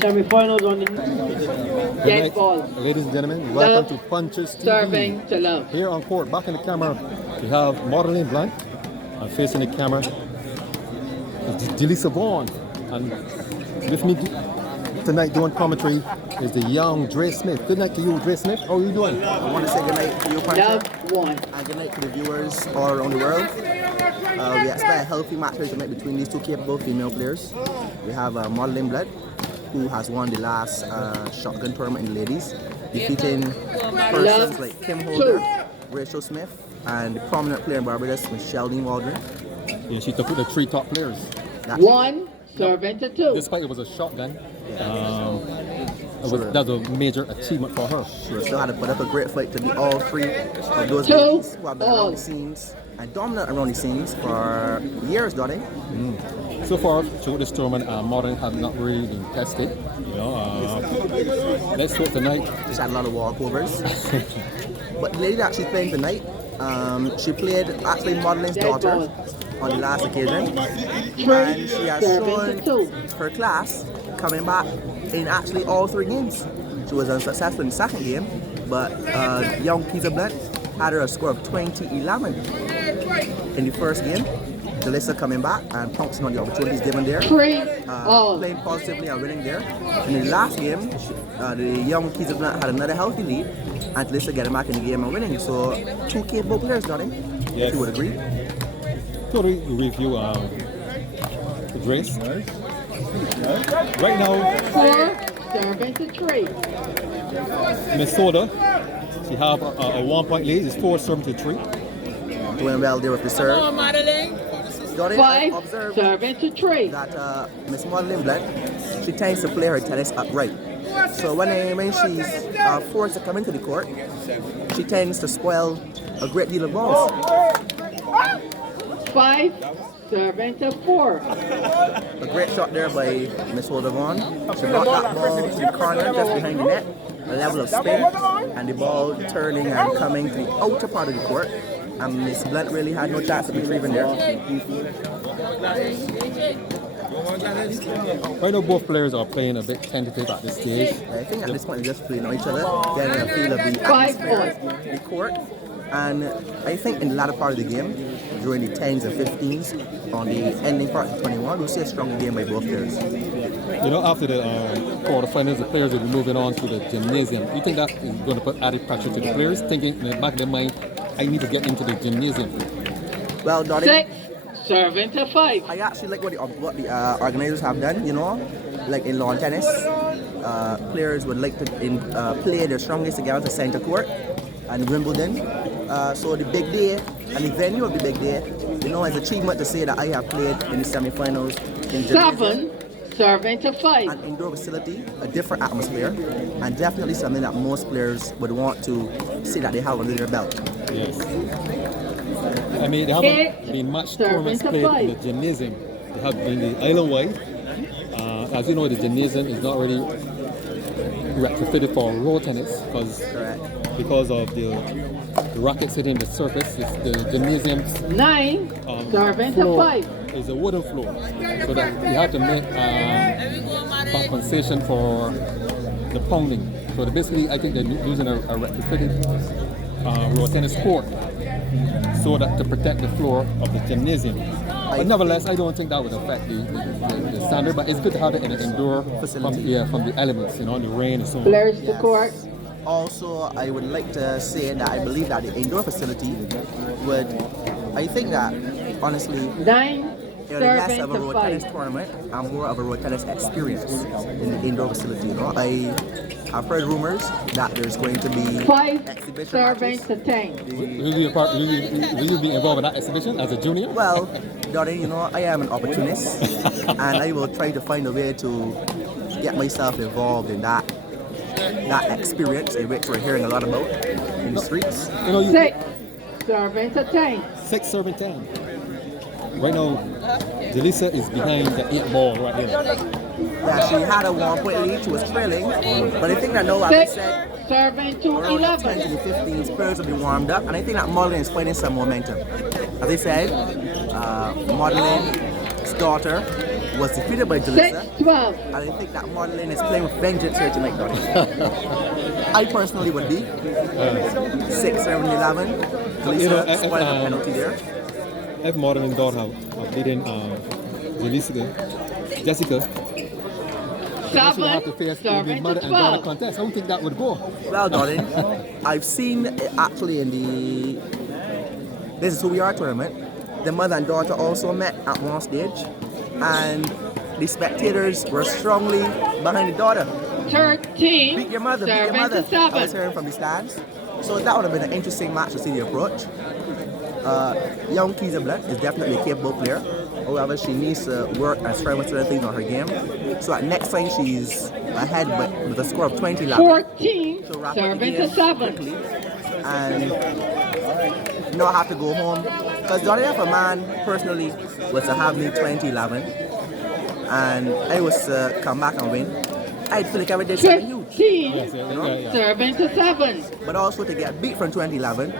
Semi-finals on the dead ball. Ladies and gentlemen, welcome to Punches TV. Serving to love. Here on court, back in the camera, we have Maudlyn Blanc, and facing the camera is Jalesa Vaughan. And with me tonight doing commentary is the young Dre Smith. Good night to you, Dre Smith. How are you doing? I want to say good night to you, Puncher. Love one. And good night to the viewers all around the world. We expect a healthy match here tonight between these two capable female players. We have Maudlyn Blanc, who has won the last shotgun tournament in the ladies, defeating persons like Kim Holder, Rachel Smith, and the prominent player in Barbados, Michelle Waldron. Yeah, she took the three top players. One, serving to two. Despite it was a shotgun, that's a major achievement for her. She still had to put up a great fight to beat all three of those ladies who have been around the scenes and dominant around the scenes for years, don't they? So far, through this tournament, Maudlyn have not really been tested. You know, let's hope tonight. Just had a lot of walkovers. But the lady that she's playing tonight, she played actually Maudlyn's daughter on the last occasion, and she has shown her class coming back in actually all three games. She was unsuccessful in the second game, but young Jalesa Blanc had her a score of 20-11 in the first game. Jalesa coming back and pouncing on the opportunities given there, playing positively and winning there. In the last game, the young Jalesa Blanc had another healthy lead, and Jalesa getting back in the game and winning. So two capable players, don't they? Yes. If you would agree. Totally review the race. Right now, serving to three. Minnesota, she have a 1 point lead. It's 4 serving to 3. Doing well there with the serve. Five, serving to 3. That Miss Maudlyn Blanc, she tends to play her tennis upright. So when she's forced to come into the court, she tends to spoil a great deal of balls. 5, serving to 4. A great shot there by Miss Vaughan. She brought that ball to the corner just behind the net, a level of spin, and the ball turning and coming to the outer part of the court. And Miss Blunt really had no chance of retrieving there. Right now, both players are playing a bit tentative at this stage. I think at this point they're just playing on each other, getting a feel of the atmosphere, the court. And I think in the latter part of the game, during the 10s and 15s, on the ending part of 21, we'll see a stronger game by both players. You know, after the quarterfinals, the players will be moving on to the gymnasium. You think that is going to put added pressure to the players, thinking in the back of their mind, I need to get into the gymnasium? Well, Donnie, 6, serving to 5. I actually like what the organizers have done, you know, like in lawn tennis. Players would like to play their strongest together to center court and Wimbledon. So the big day and the venue of the big day, you know, is an achievement to say that I have played in the semi-finals in Gymnasium. 7, serving to 5. An indoor facility, a different atmosphere, and definitely something that most players would want to see that they have under their belt. Yes. I mean, there haven't been much tournaments played in the gymnasium. They have been the island-wide. As you know, the gymnasium is not really retrofitted for road tennis because of the rackets hitting the surface. It's the gymnasium 9, serving to 5. Is a wooden floor, so that you have to make compensation for the pounding. So basically, I think they're using a retrofitted road tennis court so that to protect the floor of the gymnasium. But nevertheless, I don't think that would affect the standard. But it's good to have it in an indoor facility, from the elements, you know, the rain and so on. Players to court. Also, I would like to say that I believe that the indoor facility would, I think that honestly, 9, it'll be less of a road tennis tournament and more of a road tennis experience in the indoor facility. You know, I've heard rumors that there's going to be 5, serving to 10. Will you be involved in that exhibition as a junior? Well, Donnie, you know, I am an opportunist, and I will try to find a way to get myself involved in that experience in which we're hearing a lot about in the streets. You know, 6, serving to 10. 6, serving 10. Right now, Jalesa is behind the 8 ball right here. Yeah, she had a 1 point lead. She was trailing, but I think that now, as I said, serving to around 11. the 10 to the 15s, players will be warmed up, and I think that Maudlyn is finding some momentum. As I said, Maudlyn's daughter, was defeated by Jalesa. 6-12. And I think that Maudlyn is playing with vengeance here tonight, Donnie. I personally would be 6-7-11. Jalesa spoiled a penalty there. If Maudlyn and daughter have beaten Jessica, they should have to face the mother and daughter 7-12. contest. How do you think that would go? Well, Donnie, I've seen it actually in the This Is Who We Are tournament. The mother and daughter also met at one stage, and the spectators were strongly behind the daughter. 13. Beat your mother, beat your mother. I was 7. hearing from the stands. So that would have been an interesting match to see the approach. Young Keezer Blunt is definitely a capable player. However, she needs to work and strengthen certain things on her game. So at next time she's ahead, but with a score of 20-11. 14. So rapidly 7-7. quickly, and not have to go home. Because the other if a man personally was to have me 20-11 and I was to come back and win, I'd feel like every day something huge. 15. Yes, You know? 7-7. But also to get beat from 20-11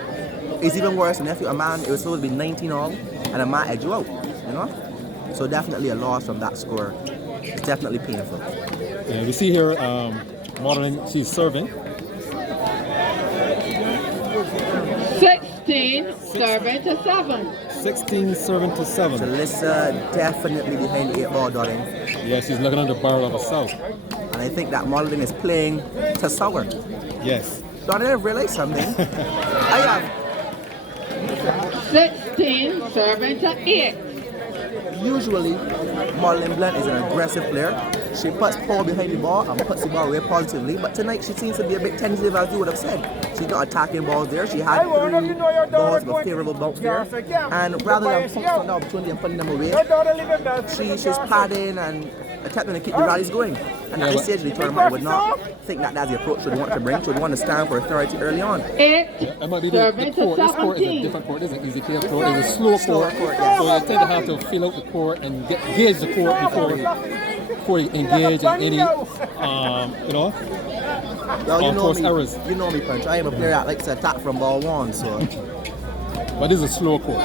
is even worse than if you're a man, it was supposed to be 19 all and a man edge you out, you know? So definitely a loss from that score. It's definitely painful. Yeah, we see here Maudlyn, she's serving. 16. 7-7. 16 serving to 7. Jalesa definitely behind the 8 ball, darling. Yeah, she's looking on the barrel of herself. And I think that Maudlyn is playing to sour. Yes. Darling, I realized something. I have 16. 7-8. Usually, Maudlyn Blunt is an aggressive player. She puts Paul behind the ball and puts the ball away positively. But tonight, she seems to be a bit tentative, as you would have said. She's not attacking balls there. She had 3 balls with favorable bounce there. And rather than focus on the opportunity and putting them away, she's padding and attempting to keep the rallies going. And at this stage of the tournament, I would not think that that's the approach she would want to bring. She would want to stand for authority early on. 8. That might be the court. This court is a 17. different court. It's an easy play court. It's a slow court. court, yeah. So you tend to have to fill out the court and gauge the court before you engage in any, Well, force errors. You know me, Punch. I am a player that likes to attack from ball 1, so... But this is a slow court.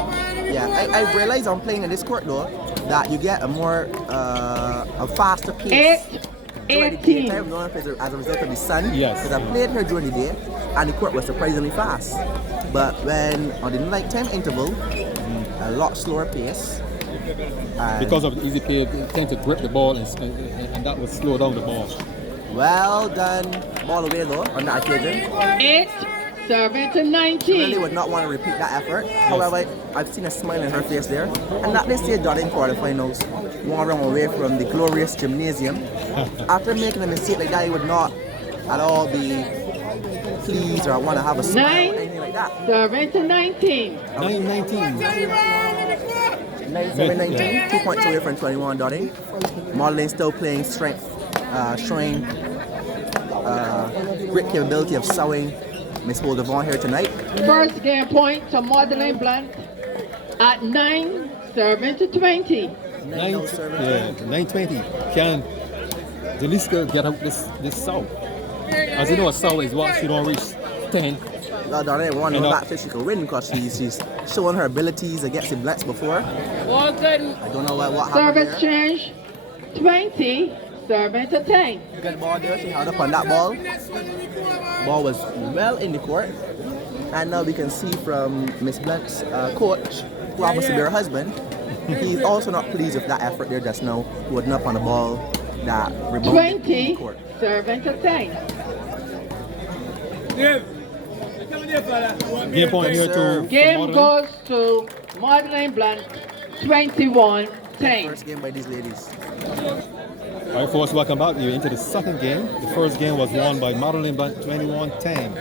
Yeah, I realize I'm playing in this court, though, that you get a more, a faster pace. 8. During the 18. daytime, I don't know if it's as a result of the sun. Yes. Because I played her during the day, and the court was surprisingly fast. But when on the nighttime interval, a lot slower pace. And Because of the easy play, they tend to grip the ball and that would slow down the ball. well done, ball away though on that occasion. 8. 7-19. Really would not want to repeat that effort. However, I've seen a smile in her face there, and that this year Darling quarterfinals, one round away from the glorious gymnasium. After making a mistake like that, he would not at all be pleased or want to have a smile or 9. anything like that. 7-19. 9-19. 9-7-19, 2 points away from 21, Darling. Maudlyn still playing strength, showing great capability of sewing. Miss Vaughan here tonight. First game point to Maudlyn Blunt at 9. 7-20. 9-20. Can Jalesa get out this sow? As you know, a sow is what she don't reach 10. Well, Darling, one know that she could win because she's showing her abilities against the Blacks before. I don't know what happened Service there. change. 20. 7-10. Good ball there. She held up on that ball. Ball was well in the court. And now we can see from Miss Blunt's coach, who happens to be her husband, he's also not pleased with that effort there just now, holding up on the ball that rebounded in 20. the court. 7-10. Game point here to Game Maudlyn. goes to Maudlyn Blunt. 21-10. First game by these ladies. All right, folks, welcome back. You're into the second game. The first game was won by Maudlyn Blunt, 21-10.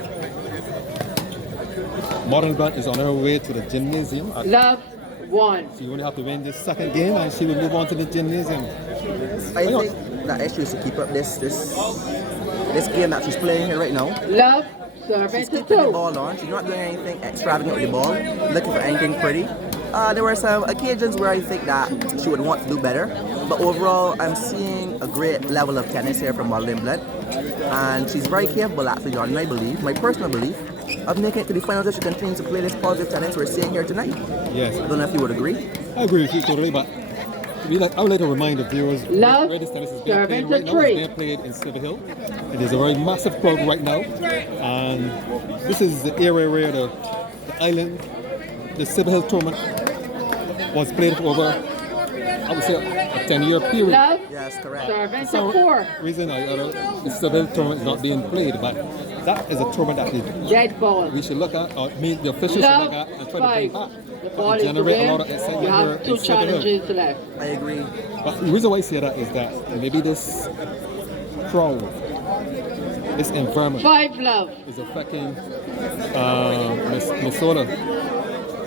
Maudlyn Blunt is on her way to the gymnasium. Love 1. She only have to win this second game, and she will move on to the gymnasium. I think that issue is to keep up this game that she's playing here right now. Love She's keeping the 7-2. ball on. She's not doing anything extravagant with the ball, looking for anything pretty. There were some occasions where I think that she would want to do better, but overall, I'm seeing a great level of tennis here from Maudlyn Blunt, and she's very capable, actually, Jordan, I believe, my personal belief, of making it to the finals if she continues to play this positive tennis we're seeing here tonight. Yes, I don't know if you would agree. I agree with you totally, but I would like to remind the viewers Love, where this tennis is being played serving right to now. It's three. being played in Silver Hill. It is a very massive crowd right now. And this is the area where the island, the Silver Hill tournament was played for over, I would say, a 10-year period. Love, Yes, correct. serving So, to four. reason the Silver Hill tournament is not being played, but that is a tournament that Dead ball. we should look at, or the officials should Love, look at and try to bring five. back. The ball And is generate a lot away. of excitement You here have two in Silver Hill. challenges left. I agree. But the reason why I say that is that maybe this crowd, this environment Five love. is affecting Minnesota.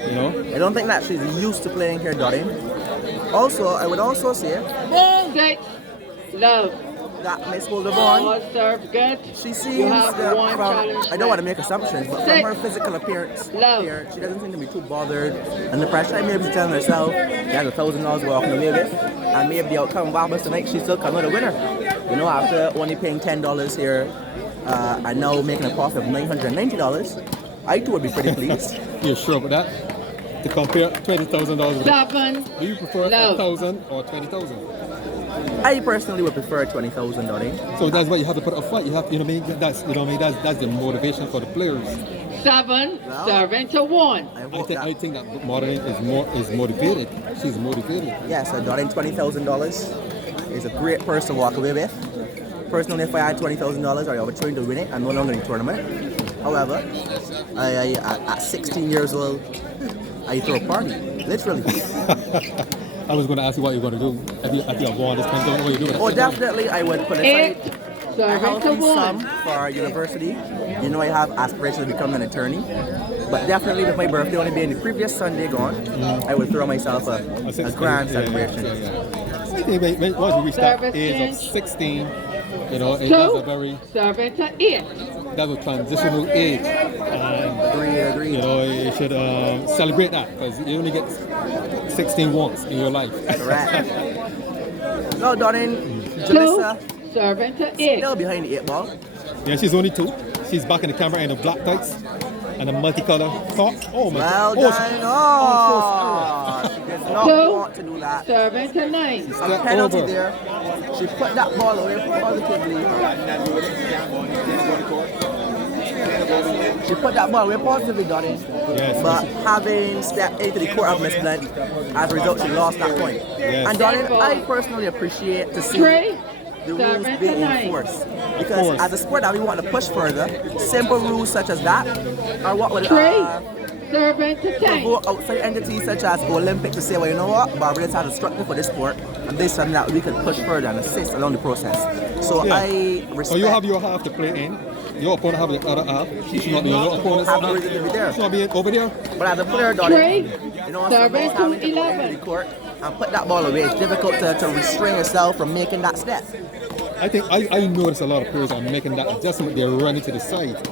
You know? I don't think that she's used to playing here, Dottie. Also, I would also say Six love. that Miss Vaughan, Ball serve good. she You seems have that one challenge I don't want to left. make assumptions, but from Six. her physical appearance Love. here, she doesn't seem to be too bothered under pressure. Maybe she's telling herself she has $1,000 walking away with, and maybe the outcome of Bahamas tonight, she still come out a winner. You know, after only paying $10 here, and now making a profit of $990, I too would be pretty pleased. You're sure about that? To compare $20,000 with Seven do you prefer love. 1,000 or 20,000? I personally would prefer $20,000, Dottie. So that's why you have to put up a fight. You have, you know what I mean? That's, you know what I mean? That's the motivation for the players. Seven Well. serving to one. I think that Maudlyn is motivated. She's motivated. Yes, so Dottie, $20,000 is a great purse to walk away with. Personally, if I had $20,000 or I was trying to win it, I'm no longer in the tournament. However, at 16 years old, I throw a party, literally. I was going to ask you what you're going to do at your Vaughan. This kind of what you do. Oh, definitely, I would put Eight aside a serving to healthy sum one. for university. You know, I have aspirations to become an attorney. But definitely, with my birthday only being the previous Sunday gone, I would throw myself a grand celebration. I think once you reach that Service age of change. 16, you know, that's a Two very serving to eight. that's a transitional age, and Agreed. you know you should celebrate that because you only get 16 once in your life. Correct. No, darling, Two Jalesa, serving to eight. still behind the 8 ball. Yeah, she's only 2. She's back in the camera in the black tights and the multicolor top. Oh my Well God! done. Oh, she does not Two want to do that. serving to nine. A penalty over. there. She put that ball away positively. She put that ball away positively, Donnie. Yes. But having stepped into the court of Miss Blunt, as a result, she lost that point. Yes. And Donnie, I personally appreciate to see Three the rules serving to being nine. enforced. Because as a sport that we want to push further, simple rules such as that are what would Three serving to ten. provoke outside entities such as Olympics to say, well, you know what, Barbados has a structure for this sport, and this is something that we can push further and assist along the process. So Yeah. I respect. So you have your half to play in. Your opponent have the other half. She should not be your opponent. Have the reason to be there. Should not be over there. But as a player, Donnie, Three you know, serving sometimes to having to go 11. into the court and put that ball away, it's difficult to restrain yourself from making that step. I think I notice a lot of players are making that adjustment. They're running to the side.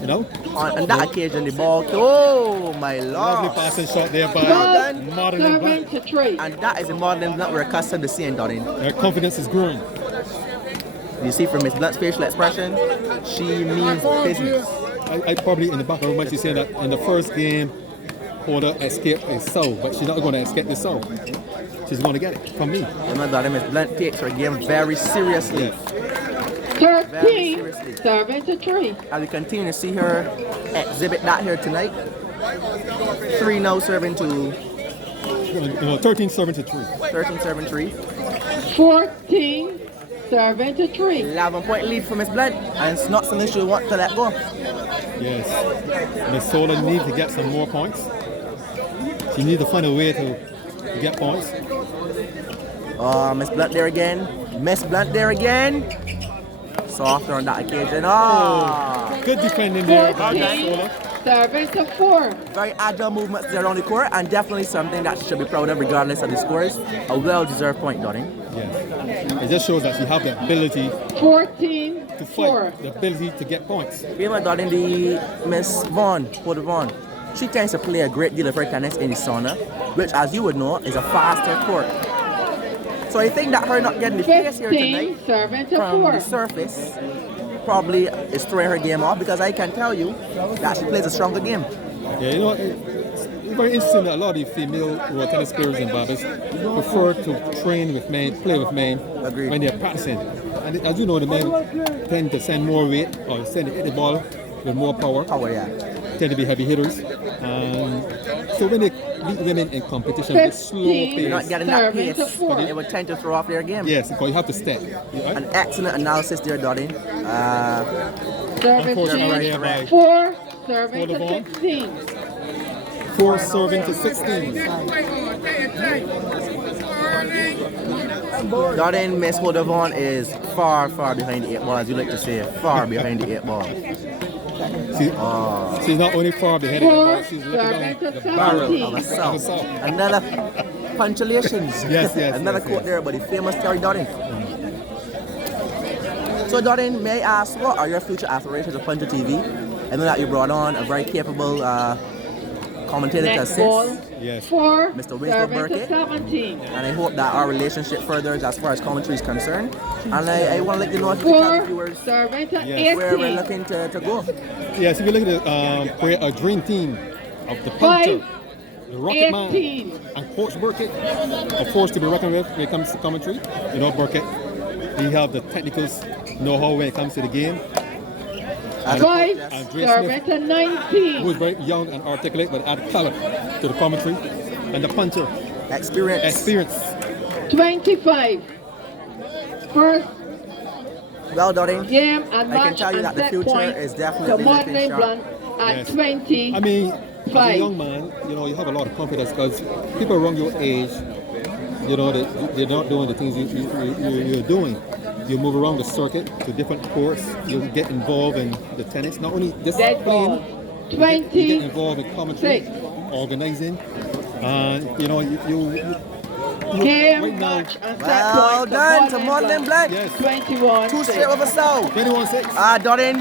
You know? On that occasion, the ball, oh my Lovely lord. passing shot there by Twelve Maudlyn serving Black. to three. And that is a Maudlyn that we're accustomed to seeing, Donnie. Their confidence is growing. You see from Miss Blunt's facial expression, she means business. I probably in the back of her mind she's saying that in the first game, Porter escaped a soul, but she's not going to escape the soul. She's going to get it from me. You know, Donnie, Miss Blunt takes her game very seriously. Yes. 13 seriously. serving to three. As we continue to see her exhibit that here tonight. 3 now serving to You know, 13 serving to 3. 13 serving 3. 14 serving to three. 11-point lead for Miss Blunt, and it's not something she'll want to let go. Yes. Minnesota needs to get some more points. She needs to find a way to get points. Oh, Miss Blunt there again. Miss Blunt there again. Softer on that occasion. Oh, Good defending there by 14 Minnesota. serving to four. very agile movements there on the court, and definitely something that she should be proud of regardless of the scores. A well-deserved point, Donnie. Yes. It just shows that she has the ability 14 to four. fight, the ability to get points. Remember, Donnie, the Miss Vaughan, Porter Vaughan, she tends to play a great deal of her tennis in the sauna, which, as you would know, is a faster court. So I think that her not getting the face here 15 tonight serving to from four. the surface probably is throwing her game off, because I can tell you that she plays a stronger game. Yeah, you know, very interesting that a lot of the female world tennis players and barbers prefer to train with men, play with men Agreed. when they're practicing. And as you know, the men tend to send more weight or send hit the ball with more power. Power, yeah. Tend to be heavy hitters. So when they beat women in competition, they slow pace. You're not getting that Serving pace. to 4. It would tend to throw off their game. Yes, because you have to step. Right? An excellent analysis there, Dottie. Serving Unfortunately, to by 4. Serving to Vaughan. 16. 4 serving to 16. Dottie Miss Vaughan is far, far behind the 8 ball, as you like to say. Far behind the 8 ball. She's not only far behind, Four, she's serving looking to down the barrel 17. of a south. Another punctuations. Yes. Another quote there by the famous Terry Dottie. So Dottie, may I ask, what are your future aspirations of Puncher TV? I know that you brought on a very capable commentator to Next ball. assist. Yes. 4. Mr. Winslow Serving to Burkett. 17. And I hope that our relationship furthers as far as commentary is concerned. And I want to let you know, if you 4. tell the viewers Serving to Yes. where we're 18. looking to go. Yes, if you look at create a dream team of the puncher, 5. the rocket 18. man, and Coach Burkett, a force to be reckoned with when it comes to commentary. You know, Burkett, he have the technical know-how when it comes to the game. As a 5. coach, yes. Andrea Serving Smith, to who 19. is very young and articulate, but add talent to the commentary. And the puncher, experience. 25. First Well, Dottie, game and I can match tell you and that the set future point is to definitely looking Maudlyn sharp. Blunt at Yes. 20. I mean, as a Five. young man, you know, you have a lot of confidence because people around your age, you know, they're not doing the things you're doing. You move around the circuit to different courts. You get involved in the tennis, not only just Dead ball. playing. You get 20. involved in commentary, organizing, and you know Game, right now, match and set Well point done to Maudlyn Maudlyn Blunt. Blunt. yes, 21. 2 straight with a soul. 21-6. Dottie,